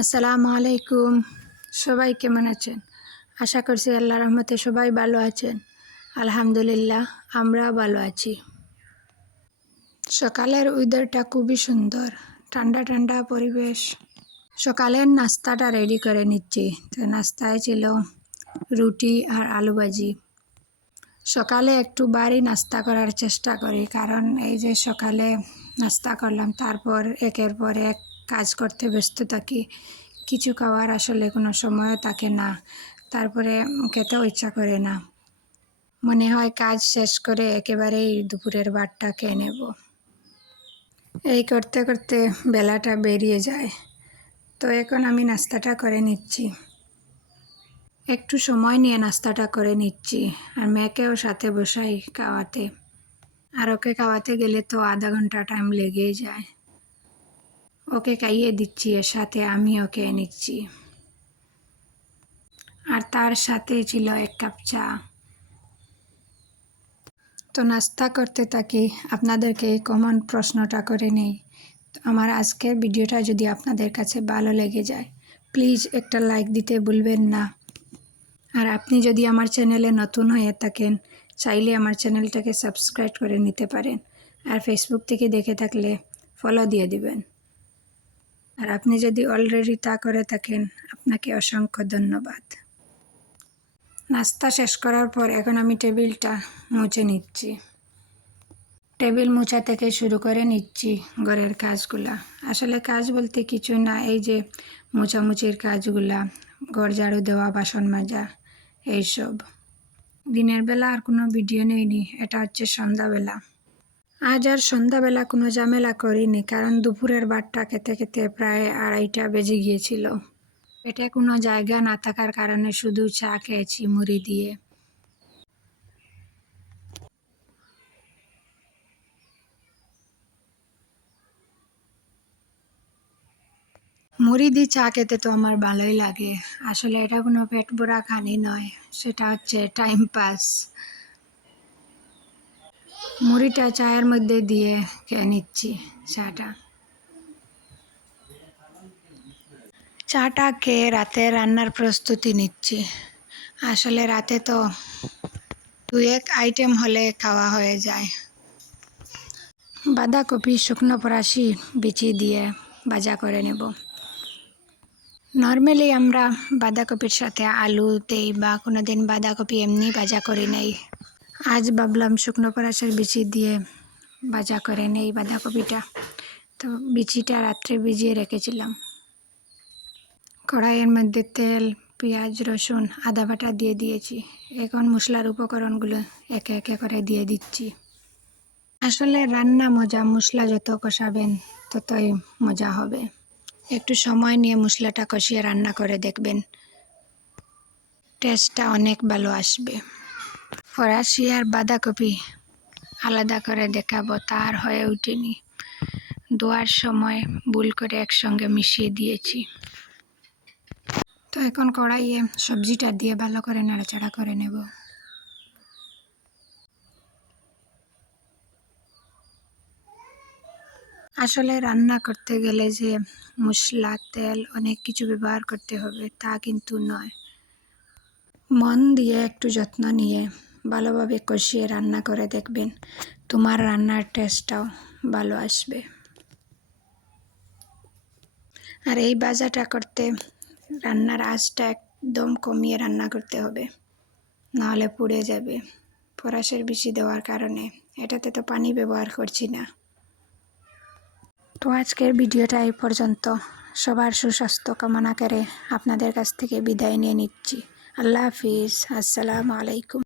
আসসালামু আলাইকুম। সবাই কেমন আছেন? আশা করছি আল্লাহর রহমতে সবাই ভালো আছেন। আলহামদুলিল্লাহ, আমরাও ভালো আছি। সকালের ওয়েদারটা খুবই সুন্দর, ঠান্ডা ঠান্ডা পরিবেশ। সকালের নাস্তাটা রেডি করে নিচ্ছি। তো নাস্তায় ছিল রুটি আর আলু ভাজি। সকালে একটু ভারী নাস্তা করার চেষ্টা করি, কারণ এই যে সকালে নাস্তা করলাম, তারপর একের পর এক কাজ করতে ব্যস্ত থাকি, কিছু খাওয়ার আসলে কোনো সময়ও থাকে না, তারপরে খেতেও ইচ্ছা করে না। মনে হয় কাজ শেষ করে একেবারেই দুপুরের ভাতটা খেয়ে নেব। এই করতে করতে বেলাটা বেরিয়ে যায়। তো এখন আমি নাস্তাটা করে নিচ্ছি, একটু সময় নিয়ে নাস্তাটা করে নিচ্ছি। আর মেয়েকেও সাথে বসাই খাওয়াতে, আর ওকে খাওয়াতে গেলে তো আধা ঘন্টা টাইম লেগেই যায়। ওকে খাইয়ে দিচ্ছি, এর সাথে আমিও খেয়ে নিচ্ছি। আর তার সাথে ছিল 1 কাপ চা। তো নাস্তা করতে থাকি, আপনাদেরকে এই কমন প্রশ্নটা করে নেই। আমার আজকের ভিডিওটা যদি আপনাদের কাছে ভালো লেগে যায়, প্লিজ একটা লাইক দিতে ভুলবেন না। আর আপনি যদি আমার চ্যানেলে নতুন হয়ে থাকেন, চাইলে আমার চ্যানেলটাকে সাবস্ক্রাইব করে নিতে পারেন। আর ফেসবুক থেকে দেখে থাকলে ফলো দিয়ে দিবেন। আর আপনি যদি অলরেডি তা করে থাকেন, আপনাকে অসংখ্য ধন্যবাদ। নাস্তা শেষ করার পর এখন আমি টেবিলটা মুছে নিচ্ছি। টেবিল মোছা থেকে শুরু করে নিচ্ছি ঘরের কাজগুলা। আসলে কাজ বলতে কিছু না, এই যে মোছামুছির কাজগুলা, ঘর ঝাড়ু দেওয়া, বাসন মাজা, এইসব। দিনের বেলা আর কোনো ভিডিও নেইনি, এটা হচ্ছে সন্ধ্যাবেলা। আজ আর সন্ধ্যাবেলা কোনো ঝামেলা করিনি, কারণ দুপুরের ভাতটা খেতে খেতে প্রায় 2:30টা বেজে গিয়েছিল। পেটে কোনো জায়গা না থাকার কারণে শুধু চা খেয়েছি মুড়ি দিয়ে। মুড়ি দিয়ে চা খেতে তো আমার ভালোই লাগে। আসলে এটা কোনো পেট ভরা খানি নয়, সেটা হচ্ছে টাইম পাস। মুড়িটা চায়ের মধ্যে দিয়ে খেয়ে নিচ্ছি চাটা। চাটা খেয়ে রাতে রান্নার প্রস্তুতি নিচ্ছি। আসলে রাতে তো 2-1 আইটেম হলে খাওয়া হয়ে যায়। বাঁধাকপি শুকনো ফরাসি বিচি দিয়ে ভাজা করে নেব। নর্মালি আমরা বাঁধাকপির সাথে আলু দেই, বা কোনো দিন বাঁধাকপি এমনি ভাজা করে নেই। আজ ভাবলাম শুকনো ফরাসির বিচি দিয়ে ভাজা করে নেই বাঁধাকপিটা। তো বিচিটা রাত্রে ভিজিয়ে রেখেছিলাম। কড়াইয়ের মধ্যে তেল, পেঁয়াজ, রসুন, আদা বাটা দিয়ে দিয়েছি। এখন মশলার উপকরণগুলো একে একে করে দিয়ে দিচ্ছি। আসলে রান্না মজা, মশলা যত কষাবেন ততই মজা হবে। একটু সময় নিয়ে মশলাটা কষিয়ে রান্না করে দেখবেন, টেস্টটা অনেক ভালো আসবে। ফরাসি আর বাঁধাকপি আলাদা করে দেখাবো, তার হয়ে ওঠেনি। ধোয়ার সময় ভুল করে একসঙ্গে মিশিয়ে দিয়েছি। তো এখন কড়াইয়ে সবজিটা দিয়ে ভালো করে নাড়াচাড়া করে নেব। আসলে রান্না করতে গেলে যে মশলা, তেল অনেক কিছু ব্যবহার করতে হবে তা কিন্তু নয়। মন দিয়ে একটু যত্ন নিয়ে ভালোভাবে কষিয়ে রান্না করে দেখবেন, তোমার রান্নার টেস্টটাও ভালো আসবে। আর এই ভাজাটা করতে রান্নার আঁচটা একদম কমিয়ে রান্না করতে হবে, নাহলে পুড়ে যাবে। ফরাসের বিচি দেওয়ার কারণে এটাতে তো পানি ব্যবহার করছি না। তো আজকের ভিডিওটা এই পর্যন্ত। সবার সুস্বাস্থ্য কামনা করে আপনাদের কাছ থেকে বিদায় নিয়ে নিচ্ছি। আল্লাহ হাফিজ। আসসালামু আলাইকুম।